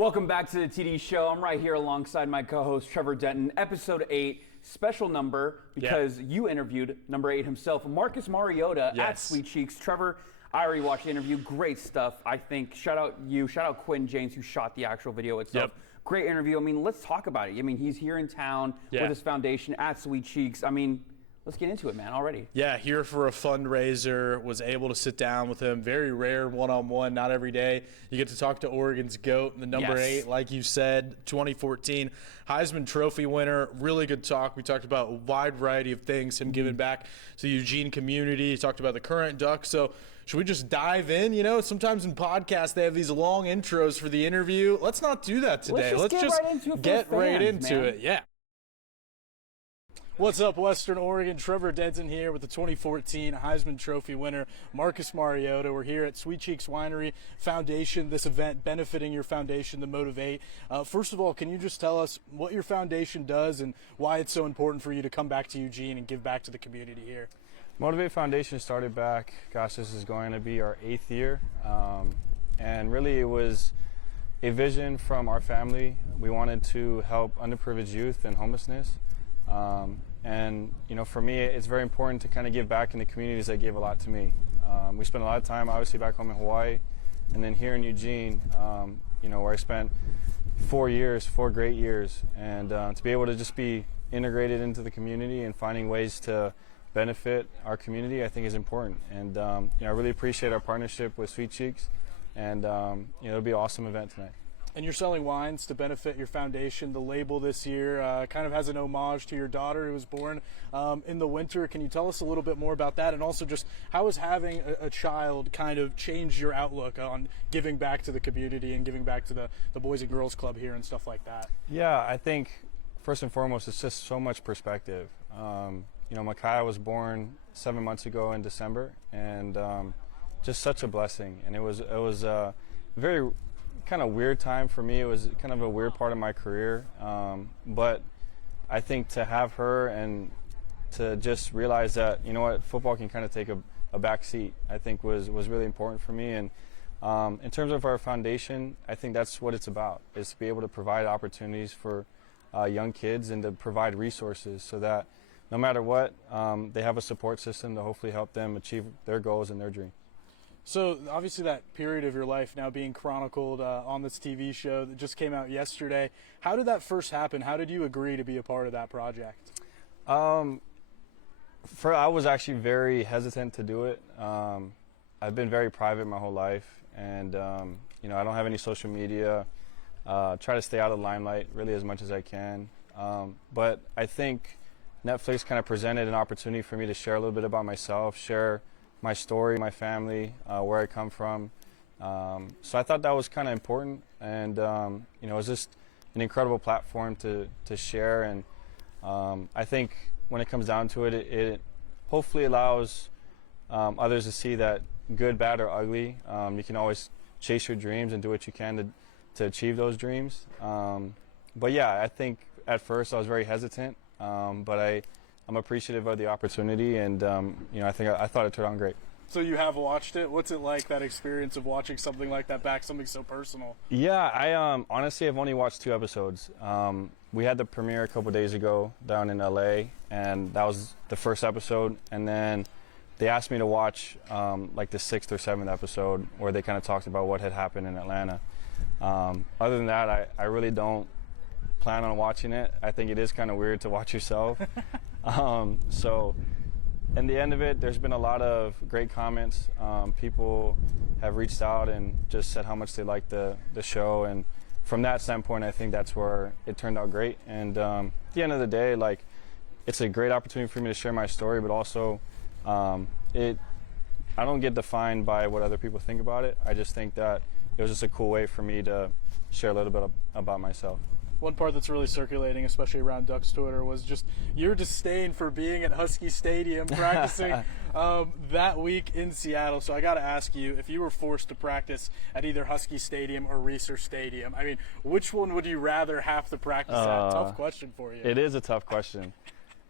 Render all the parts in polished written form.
Welcome back to the TD Show. I'm right here alongside my co-host Trevor Denton. Episode 8, special number because you interviewed number 8 himself, Marcus Mariota at Sweet Cheeks. Trevor, I already watched the interview. Great stuff, I think. Shout out you. Shout out Quinn James, who shot the actual video itself. Great interview. I mean, let's talk about it. I mean, he's here in town with his foundation at Sweet Cheeks. I mean, let's get into it, man, already. Yeah, here for a fundraiser, was able to sit down with him. Very rare one-on-one, not every day. You get to talk to Oregon's GOAT, the number 8, like you said, 2014 Heisman Trophy winner. Really good talk. We talked about a wide variety of things, him giving back to the Eugene community. He talked about the current Ducks. So should we just dive in? You know, sometimes in podcasts they have these long intros for the interview. Let's not do that today. Let's just get right into it. Yeah. What's up, Western Oregon? Trevor Denton here with the 2014 Heisman Trophy winner, Marcus Mariota. We're here at Sweet Cheeks Winery Foundation, this event benefiting your foundation, the Motivate. First of all, can you just tell us what your foundation does and why it's so important for you to come back to Eugene and give back to the community here? Motivate Foundation started back, gosh, this is going to be our 8th year. And really it was a vision from our family. We wanted to help underprivileged youth and homelessness. And, you know, for me, it's very important to kind of give back in the communities that gave a lot to me. We spent a lot of time, obviously, back home in Hawaii, and then here in Eugene, you know, where I spent 4 years, 4 great years. And to be able to just be integrated into the community and finding ways to benefit our community, I think is important. And, you know, I really appreciate our partnership with Sweet Cheeks. And, you know, it'll be an awesome event tonight. And you're selling wines to benefit your foundation. The label this year kind of has an homage to your daughter who was born in the winter. Can you tell us a little bit more about that? And also just how has having a child kind of changed your outlook on giving back to the community and giving back to the Boys and Girls Club here and stuff like that? Yeah, I think first and foremost, it's just so much perspective. You know, Micaiah was born 7 months ago in December, and just such a blessing. And it was a very kind of weird time for me. It was kind of a weird part of my career, but I think to have her and to just realize that, you know what, football can kind of take a back seat, I think was really important for me. And in terms of our foundation, I think that's what it's about, is to be able to provide opportunities for young kids and to provide resources so that no matter what, they have a support system to hopefully help them achieve their goals and their dreams. So obviously that period of your life now being chronicled on this TV show that just came out yesterday, how did that first happen? How did you agree to be a part of that project? I was actually very hesitant to do it. I've been very private my whole life, and you know, I don't have any social media. Try to stay out of the limelight really as much as I can. But I think Netflix kind of presented an opportunity for me to share a little bit about myself, share my story, my family, where I come from. So I thought that was kind of important, and you know, it was just an incredible platform to share. And I think when it comes down to it, it hopefully allows others to see that good, bad, or ugly, you can always chase your dreams and do what you can to achieve those dreams. But yeah, I think at first I was very hesitant, but I'm appreciative of the opportunity, and you know, I thought it turned out great. So you have watched it. What's it like, that experience of watching something like that back, something so personal? Yeah, I honestly have only watched 2 episodes. We had the premiere a couple days ago down in LA, and that was the first episode. And then they asked me to watch like the 6th or 7th episode, where they kind of talked about what had happened in Atlanta. Other than that, I really don't plan on watching it. I think it is kind of weird to watch yourself. So in the end of it, there's been a lot of great comments. People have reached out and just said how much they liked the show, and from that standpoint, I think that's where it turned out great. And at the end of the day, like, it's a great opportunity for me to share my story, but also I don't get defined by what other people think about it. I just think that it was just a cool way for me to share a little bit about myself. One part that's really circulating, especially around Ducks Twitter, was just your disdain for being at Husky Stadium practicing that week in Seattle. So I got to ask you, if you were forced to practice at either Husky Stadium or Reser Stadium, I mean, which one would you rather have to practice at? Tough question for you. It is a tough question.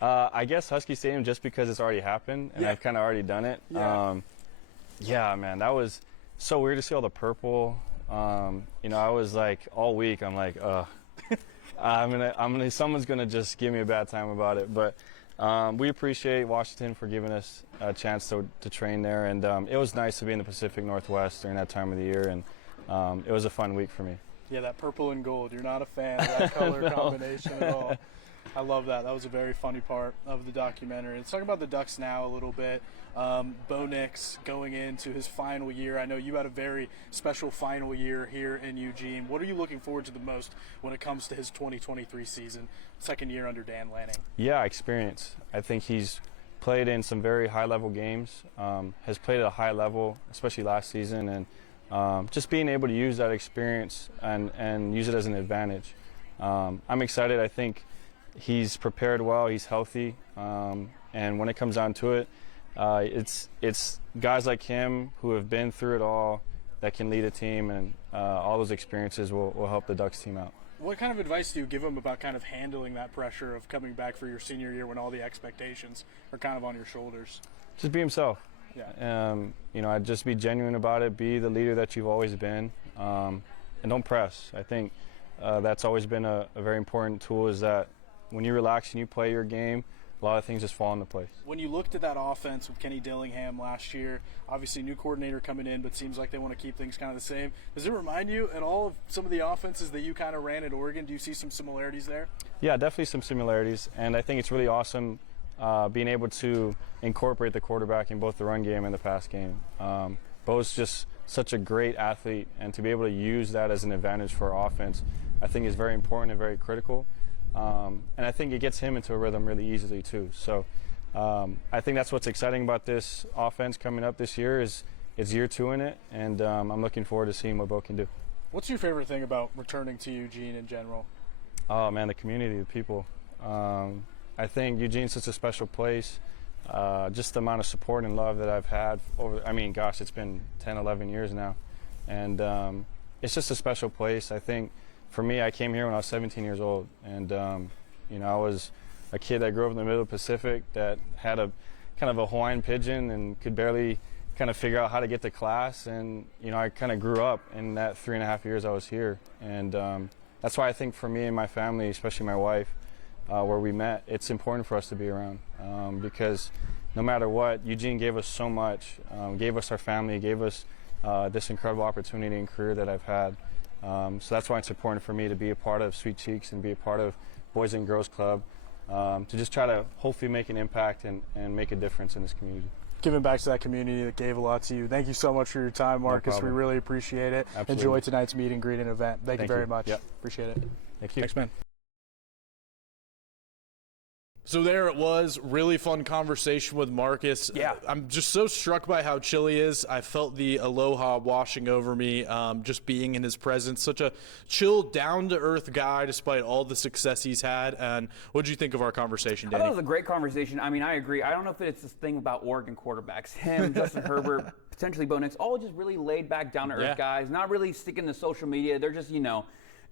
I guess Husky Stadium, just because it's already happened and I've kind of already done it. Yeah, man, that was so weird to see all the purple I was like all week. I'm like, someone's gonna just give me a bad time about it. But we appreciate Washington for giving us a chance to train there, and it was nice to be in the Pacific Northwest during that time of the year, and it was a fun week for me. Yeah, that purple and gold. You're not a fan of that color combination at all. I love that. That was a very funny part of the documentary. Let's talk about the Ducks now a little bit. Bo Nix going into his final year. I know you had a very special final year here in Eugene. What are you looking forward to the most when it comes to his 2023 season, second year under Dan Lanning? Yeah, experience. I think he's played in some very high-level games, has played at a high level, especially last season, and just being able to use that experience and use it as an advantage. I'm excited. I think he's prepared well, he's healthy, and when it comes down to it, it's guys like him who have been through it all that can lead a team, and all those experiences will help the Ducks team out. What kind of advice do you give him about kind of handling that pressure of coming back for your senior year when all the expectations are kind of on your shoulders? Just be himself. Yeah. I'd just be genuine about it, be the leader that you've always been, and don't press. I think that's always been a very important tool, is that when you relax and you play your game, a lot of things just fall into place. When you looked at that offense with Kenny Dillingham last year, obviously new coordinator coming in, but seems like they want to keep things kind of the same. Does it remind you at all of some of the offenses that you kind of ran at Oregon? Do you see some similarities there? Yeah, definitely some similarities, and I think it's really awesome being able to incorporate the quarterback in both the run game and the pass game. Bo's just such a great athlete, and to be able to use that as an advantage for our offense, I think is very important and very critical. And I think it gets him into a rhythm really easily too. So I think that's what's exciting about this offense coming up this year is it's year 2 in it, and I'm looking forward to seeing what Bo can do. What's your favorite thing about returning to Eugene in general? Oh man, the community, the people. I think Eugene's such a special place. Just the amount of support and love that I've had it's been 10, 11 years now. And it's just a special place. I think for me, I came here when I was 17 years old, and I was a kid that grew up in the middle of the Pacific that had a kind of a Hawaiian pigeon and could barely kind of figure out how to get to class. And I kind of grew up in that 3.5 years I was here, and that's why I think for me and my family, especially my wife, where we met, it's important for us to be around because no matter what, Eugene gave us so much, gave us our family, gave us this incredible opportunity and career that I've had. So that's why it's important for me to be a part of Sweet Cheeks and be a part of Boys and Girls Club, to just try to hopefully make an impact and make a difference in this community. Giving back to that community that gave a lot to you. Thank you so much for your time, Marcus. We really appreciate it. Absolutely. Enjoy tonight's meet and greet and event. Thank you very much. Yep. Appreciate it. Thank you. Thanks, man. So there it was, really fun conversation with Marcus. Yeah. I'm just so struck by how chill he is. I felt the aloha washing over me just being in his presence. Such a chill, down-to-earth guy despite all the success he's had. And what did you think of our conversation, Danny? I thought it was a great conversation. I mean, I agree. I don't know if it's this thing about Oregon quarterbacks. Him, Justin Herbert, potentially Bo Nix, all just really laid-back, down-to-earth guys, not really sticking to social media. They're just,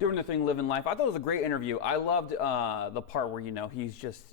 doing their thing, living life. I thought it was a great interview. I loved the part where, he's just,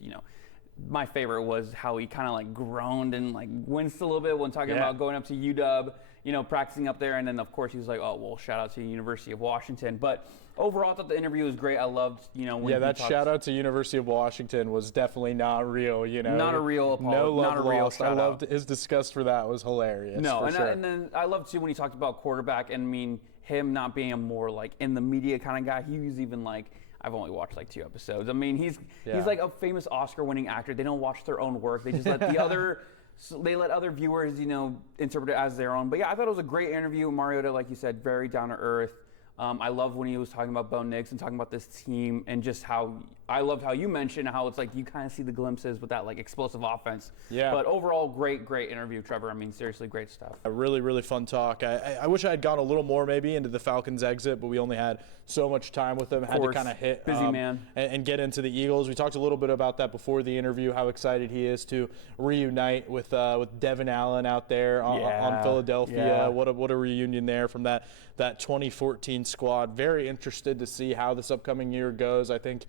my favorite was how he kind of like groaned and like winced a little bit when talking about going up to UW, practicing up there. And then, of course, he was like, oh, well, shout out to the University of Washington. But overall, I thought the interview was great. I loved, when that shout out to University of Washington was definitely not real, Not a real apology. No love not a real lost. I loved his disgust for that. Was hilarious. No, and then I loved, too, when he talked about quarterback and, him not being a more like in the media kind of guy. He was even like, I've only watched like 2 episodes. I mean, he's like a famous Oscar-winning actor. They don't watch their own work. They just let they let other viewers, interpret it as their own. But yeah, I thought it was a great interview. Mariota, like you said, very down to earth. I love when he was talking about Bo Nix and talking about this team and just how I loved how you mentioned how it's like you kind of see the glimpses with that like explosive offense. Yeah. But overall, great interview, Trevor. I mean, seriously, great stuff. A really, really fun talk. I wish I had gone a little more maybe into the Falcons exit, but we only had so much time with them. Had to kind of hit busy man and get into the Eagles. We talked a little bit about that before the interview. How excited he is to reunite with Devin Allen out there on Philadelphia. Yeah. What a reunion there from that 2014 squad. Very interested to see how this upcoming year goes. I think,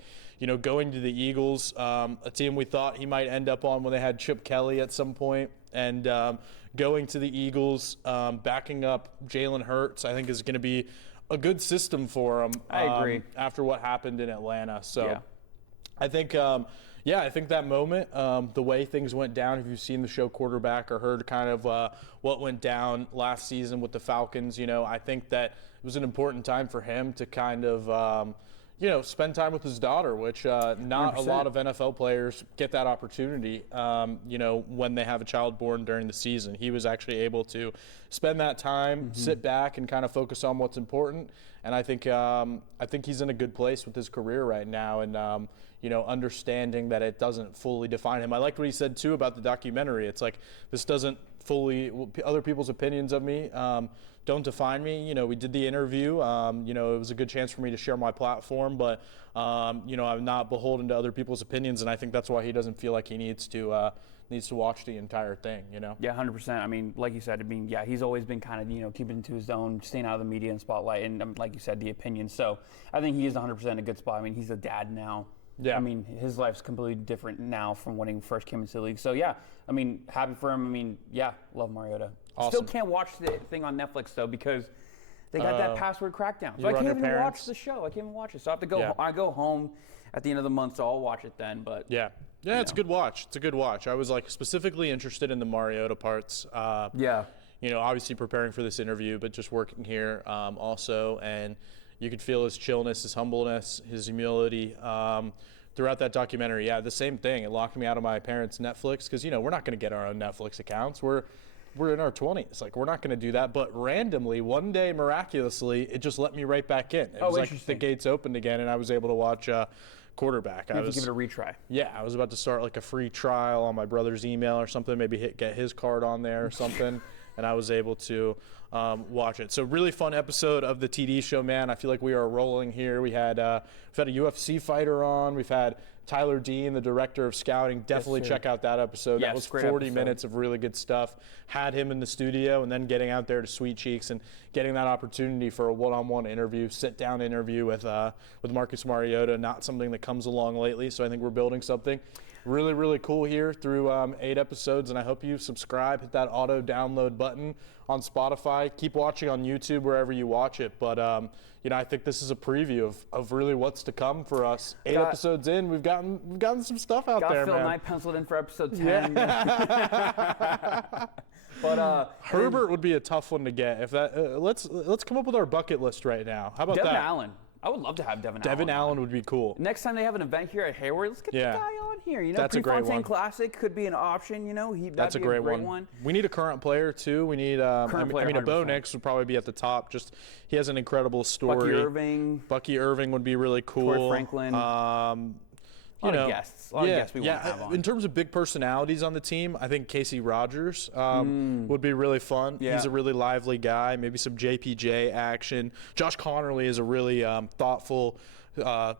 going to the Eagles, a team we thought he might end up on when they had Chip Kelly at some point, and going to the Eagles, backing up Jalen Hurts, I think is going to be a good system for him. I agree. After what happened in Atlanta. So Yeah. I think, I think that moment, the way things went down, if you've seen the show Quarterback or heard kind of what went down last season with the Falcons, I think that it was an important time for him to kind of, spend time with his daughter, which not 100%. a lot of NFL players get that opportunity, when they have a child born during the season. He was actually able to spend that time, sit back, and kind of focus on what's important. And I think he's in a good place with his career right now, and understanding that it doesn't fully define him. I liked what he said too about the documentary. It's like, this doesn't fully, other people's opinions of me don't define me. We did the interview. It was a good chance for me to share my platform, but I'm not beholden to other people's opinions, and I think that's why he doesn't feel like he needs to watch the entire thing. Yeah, 100%. I mean, like you said, he's always been kind of keeping to his own, staying out of the media and spotlight, and like you said, the opinions. So I think he is 100% in a good spot. I mean, he's a dad now. Yeah. I mean, his life's completely different now from when he first came into the league. So, yeah, I mean, happy for him. Love Mariota. Awesome. Still can't watch the thing on Netflix, though, because they got that password crackdown. So I can't even watch the show. I can't even watch it. So I have to go. Yeah. I go home at the end of the month, so I'll watch it then. But Yeah, it's a good watch. It's a good watch. I was specifically interested in the Mariota parts. Obviously preparing for this interview, but just working here also, and you could feel his chillness, his humbleness, his humility throughout that documentary. Yeah, the same thing. It locked me out of my parents' Netflix because we're not going to get our own Netflix accounts. We're in our 20s. We're not going to do that. But randomly, one day, miraculously, it just let me right back in. It was like the gates opened again, and I was able to watch Quarterback. I have to give it a retry. Yeah, I was about to start a free trial on my brother's email or something, maybe get his card on there or something, and I was able to watch it. So really fun episode of the TD show, man. I feel like we are rolling here. We've had a UFC fighter on. We've had Tyler Dean, the director of scouting. Definitely check out that episode. Yes, that was 40 minutes of really good stuff. Had him in the studio, and then getting out there to Sweet Cheeks and getting that opportunity for a one-on-one interview, sit-down interview with Marcus Mariota. Not something that comes along lately, so I think we're building something really, really cool here through 8 episodes, and I hope you subscribe, hit that auto download button on Spotify. Keep watching on YouTube wherever you watch it, but I think this is a preview of really what's to come for us. 8 episodes in, we've gotten some stuff out there, Phil man. and I penciled in for episode 10. Yeah. But Herbert would be a tough one to get. If that let's come up with our bucket list right now. How about Devin that? Allen. I would love to have Devin Allen. Devin Allen would be cool. Next time they have an event here at Hayward, let's get the guy on here. That's a great one. Prefontaine Classic could be an option. That's a great one. We need a current player too. We need. A Bo Nix would probably be at the top. Just he has an incredible story. Bucky Irving would be really cool. Troy Franklin. A lot of guests we want to have on. In terms of big personalities on the team, I think Casey Rogers would be really fun. Yeah. He's a really lively guy. Maybe some JPJ action. Josh Connerly is a really thoughtful,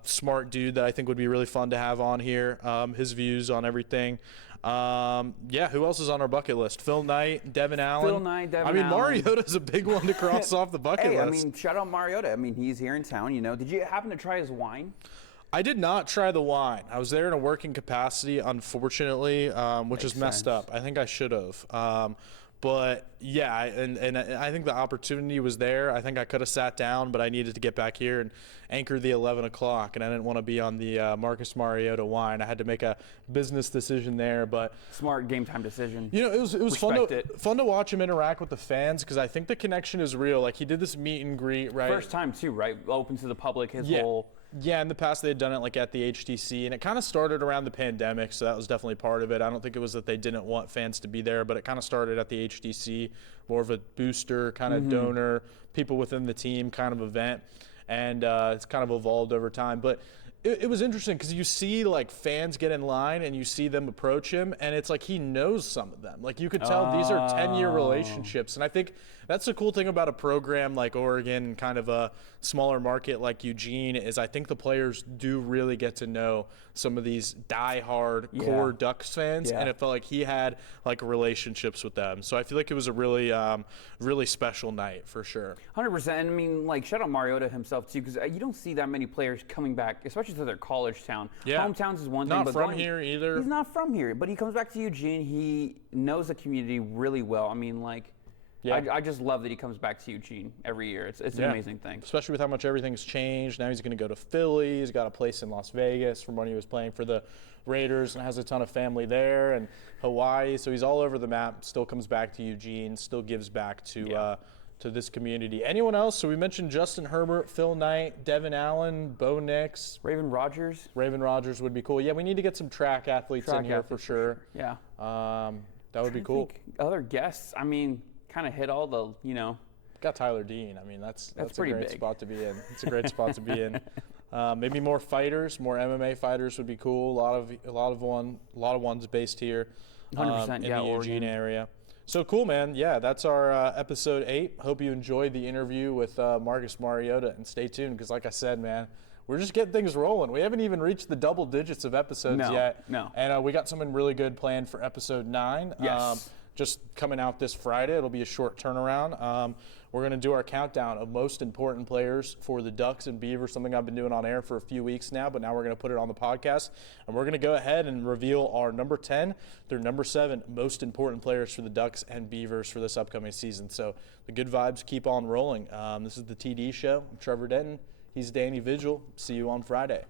smart dude that I think would be really fun to have on here. His views on everything. Who else is on our bucket list? Phil Knight, Devin Allen. Allen. Mariota's a big one to cross off the bucket list. Shout out Mariota. He's here in town. Did you happen to try his wine? I did not try the wine. I was there in a working capacity, unfortunately, which is messed up. I think I should have. But yeah, and I think the opportunity was there. I think I could have sat down, but I needed to get back here and anchor the 11 o'clock, and I didn't want to be on the Marcus Mariota wine. I had to make a business decision there, but smart game time decision. It was fun to watch him interact with the fans because I think the connection is real. He did this meet and greet, right? First time too, right? Open to the public. Yeah, in the past they had done it at the HTC, and it kind of started around the pandemic, so that was definitely part of it. I don't think it was that they didn't want fans to be there, but it kind of started at the HTC, more of a booster kind of donor, people within the team kind of event, and it's kind of evolved over time. But it was interesting because you see fans get in line and you see them approach him, and it's he knows some of them. You could tell these are 10-year relationships, and I think that's the cool thing about a program like Oregon, kind of a smaller market like Eugene, is I think the players do really get to know some of these die-hard core Ducks fans, and it felt like he had relationships with them. So I feel like it was a really, really special night for sure. 100%. And shout out Mariota himself too, because you don't see that many players coming back, especially to their college town. Yeah. Hometowns is one thing, not but from here either. He's not from here, but he comes back to Eugene. He knows the community really well. Yeah. I just love that he comes back to Eugene every year. It's an amazing thing. Especially with how much everything's changed. Now he's going to go to Philly. He's got a place in Las Vegas from when he was playing for the Raiders and has a ton of family there, and Hawaii. So he's all over the map. Still comes back to Eugene. Still gives back to this community. Anyone else? So we mentioned Justin Herbert, Phil Knight, Devin Allen, Bo Nix. Raven Rogers. Raven Rogers would be cool. Yeah, we need to get some track athletes in here for sure. Yeah. That would be cool. Other guests, I mean, kind of hit all the, Got Tyler Dean. I mean, that's a pretty great big. spot to be in. It's a great spot to be in. Maybe more fighters, more MMA fighters would be cool. A lot of ones based here 100%, in the Eugene area. So cool, man. Yeah, that's our episode 8. Hope you enjoyed the interview with Marcus Mariota, and stay tuned because, like I said, man, we're just getting things rolling. We haven't even reached the double digits of episodes yet. No. And we got something really good planned for episode 9. Yes. Just coming out this Friday. It'll be a short turnaround. We're going to do our countdown of most important players for the Ducks and Beavers, something I've been doing on air for a few weeks now, but now we're going to put it on the podcast. And we're going to go ahead and reveal our number 10 through number 7 most important players for the Ducks and Beavers for this upcoming season. So the good vibes keep on rolling. This is the TD Show. I'm Trevor Denton. He's Danny Vigil. See you on Friday.